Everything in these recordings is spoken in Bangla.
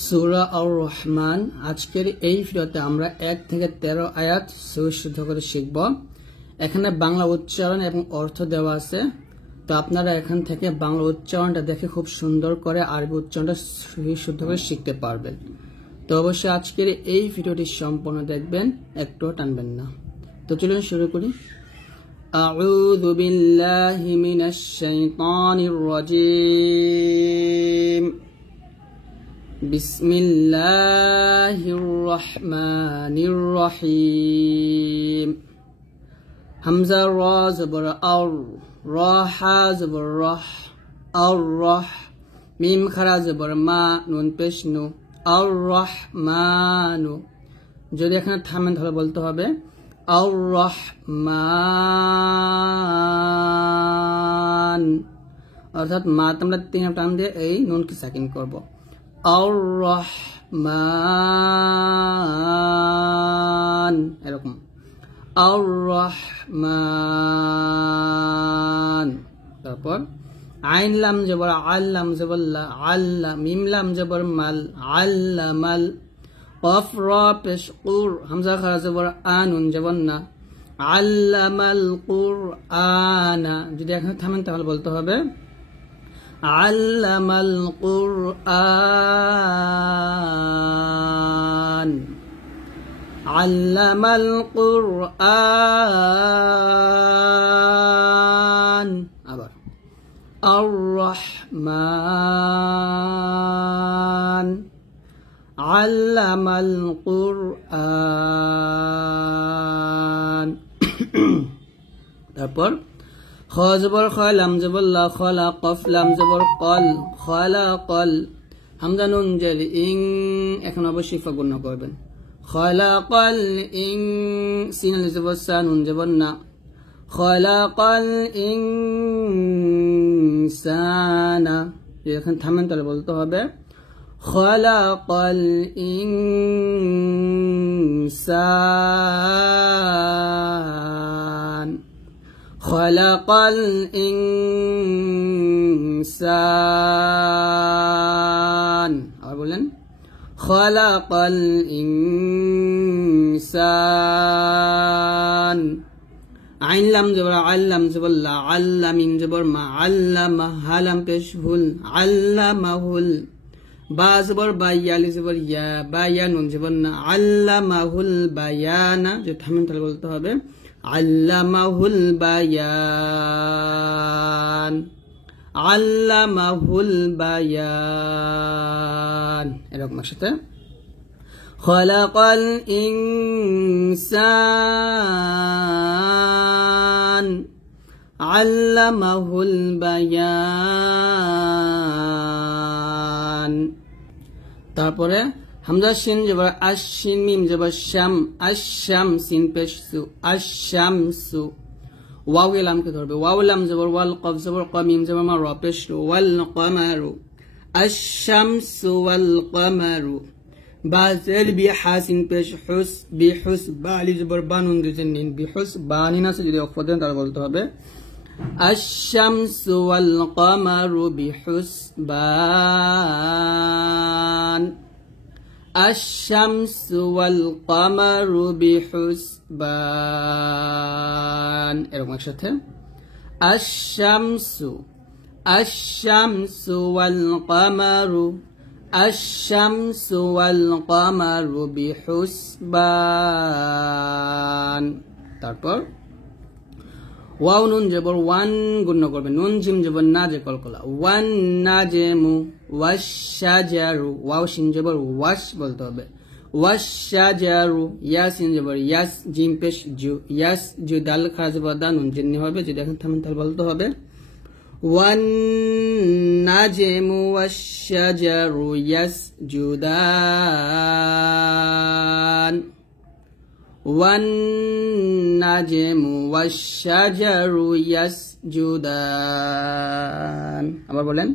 সূরা আর-রহমান। আজকের এই ভিডিওতে আমরা 1 থেকে 13 আয়াত সহি শুদ্ধ করে শিখব। এখানে বাংলা উচ্চারণ এবং অর্থ দেওয়া আছে, তো আপনারা এখান থেকে বাংলা উচ্চারণটা দেখে খুব সুন্দর করে আরবি উচ্চারণটা সহি শুদ্ধ করে শিখতে পারবেন। তো অবশ্যই আজকের এই ভিডিওটি সম্পূর্ণ দেখবেন, একটু টানবেন না। তো চলুন শুরু করি। আউযু বিল্লাহি মিনাশ শাইতানির রাজীম। বিসমিল্লাহির রহমানির রহিম। হামজা রা জবর আর, রা হা জবর রাহ, আর রাহ। মিম খারা জবর মা, নুন পেশ নু, আর রহমানু। যদি এখানে থামেন তাহলে বলতে হবে আর রহমান, অর্থাৎ মা আমরা 3 টান দিয়ে এই নুনকে সাকিন করব। আর রহমান, এরকম আর রহমান। তারপর আইন লাম জবর আল্লাম জবর লা, আল্লা। মিম লাম জবর মাল, আল্লামাল। কফ রা পেশ কুর, হামজা খারা জবর আনুন জবর না, আল্লামাল কুরআনা। যদি এখানে থামেন তাহলে বলতে হবে আল্লামাল কুরআন, আল্লামাল কুরআন। আবার আর রহমান, আল্লামাল কুরআন। তারপর খ জবর খ, লাম জবর লা, খলা। কফ লাম জবর কল, খলাকল। হামজা নুন জের ইং, এখন অবশ্যই ফা গুণ করবেন। খলাকল ইং, সিন জবর সা, নুন জবর না, খলাকল ইনসানা। এখন থামেন তাহলে বলতে হবে খলাকল ইনসান, খলাকল ইনসান। আবার বলেন খলাকল ইনসান। আইন লাম জবর আল্লাম জবর লা, আল্লা। মিম জবর মা, আল্লামা। হালাম পেশ হুল, আল্লামাহুল। বা জবর বা, ইয়ালি জবর ইয়া, বা ইয়া নুন জবর না, আল্লামাহুল বায়ানা। যদি থামেন তাহলে বলতে হবে আল্লামাহুল বায়ান, আল্লামাহুল বায়ান। এরকম একসাথে খলাকাল ইনসান, আল্লামাহুল বায়ান। তারপরে হামজা শিন জবর আশিন, মিম জবর শাম, আশাম। সিন পেশ সু, আশামসু। ওয়াও লামকে ধরবে, ওয়াও লাম জবর ওয়াল, কফ জবর ক, মিম জবর মা, রা পেশ রু, ওয়াল কমারু, আশামসু ওয়াল কমারু। বা জের বি, হাসিন পেশ হুস, বিহুস। বা আলি জবর বা, নুন দুজের নিন, বিহুস বানিন আছে। যদি অক্ষ দেন তাহলে বলতে হবে আশ-শামসু ওয়াল কমারু বিহুসবান, আশ-শামসু ওয়াল কমারু বিহুসবান। এরকম একসাথে আশ-শামসু, আশ-শামসু ওয়াল কমারু, আশ-শামসু ওয়াল কমারু বিহুসবান। তারপর ওয়াও নুন জবর ওয়ান গুণ করবে, নুন জিম জবর না, যে কলকলা। ওয়ান না জেমু, ওয়াশাজারু। ওয়াও শিন জবর ওয়াশ বলতে হবে, ওয়াশাজারু। ইয়াসিন জবর ইয়াস, জিম পেশ জু, ইয়াস জু। দাল খারা জবর দা, নুন জিন্নি হবে। যদি এখন থামেন তাহলে বলতে হবে ওয়ান নাজমু ওয়াশাজারু ইয়াসজুদান, ওয়ান নাজমু ওয়াশাজারু ইয়াসজুদান। আবার বলেন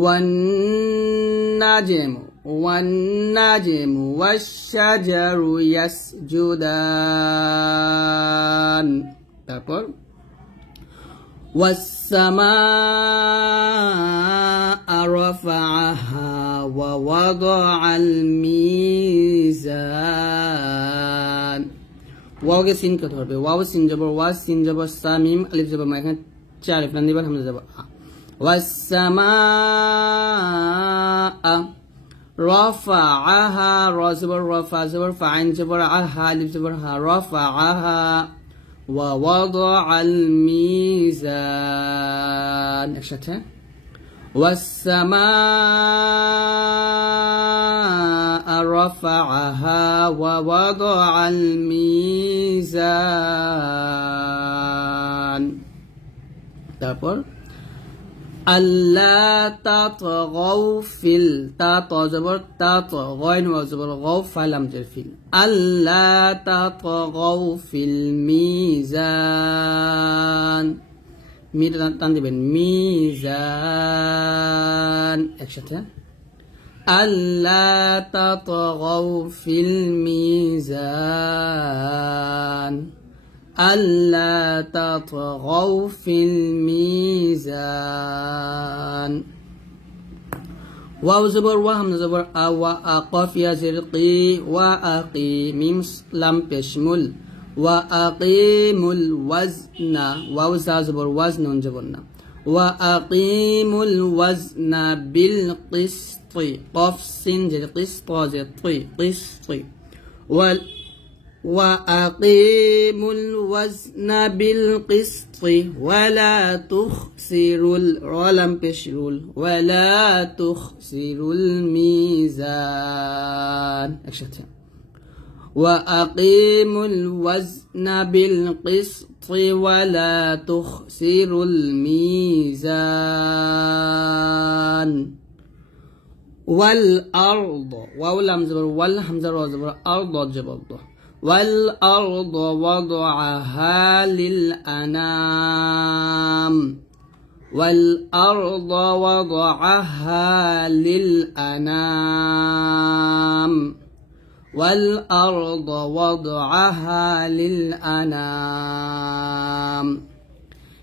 ওয়ান নাজমু, ওয়ান নাজমু ওয়াশাজারু ইয়াসজুদান। তারপর والسماء رفعها ووضع الميزان واو के सीन को धरबे वाव सीन जबर सा मीम अलिफ जबर मा এখানে চার আলিফ লাম দিবেন হামজা জবর আ والسماء رفعها را زبر رفع زبر فعين جبر ها ألف زبر ها رفعها ووضع الميزان একসাথে والسماء رفعها ووضع الميزان তারপর ألا تطغوا في زبر غين وزبر غو فلم جرفيل ألا تطغوا في الميزان ميزان একসাথে ألا تطغوا في الميزان ألا تطغوا في الميزان واو زبر وهم زبر وأقف يا زرقي وأقي ميم لم بشمل وأقيم الوزن واو زبر وزن جبرنا وأقيموا الوزن بالقسط قف سين قسط قسط وأقيموا الوزن بالقسط ولا تخسروا ولا تخسروا الميزان وأقيموا الوزن بالقسط ولا تخسروا الميزان والأرض واو لام زبر والهمزة زبر أرض جبر والأرض وضعها للأنام والأرض وضعها للأنام والأرض وضعها للأنام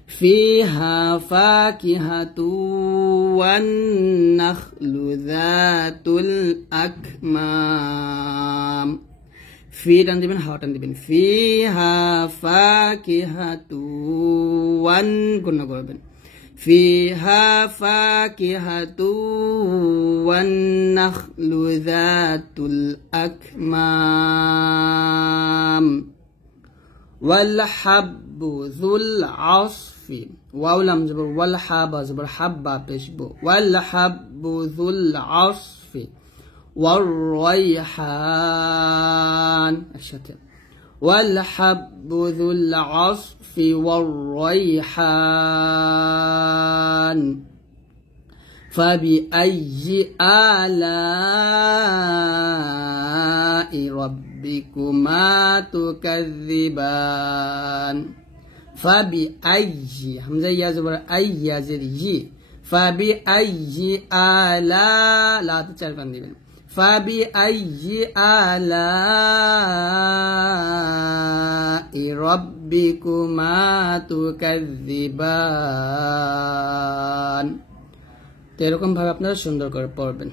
فيها فاكهة والنخل ذات الأكمام في টান দিবেন হাওয়া টান দিবেন فيها فاكهة গুণনা করবেন فيها فاكهة والنخل ذات الأكمام والحب ذو العصف واو لام زبر والحب زبر حبة بشبو والحب ذو العصف والريحان والحب ذو العصف والريحان فبأي آلاء ربكما تكذبان فبأي همزة يا زبر أي يا زري فبأي آلاء لا تشاركون دي فبأي آلاء ربكما تكذبان এরকম ভাবে আপনারা সুন্দর করে পড়বেন।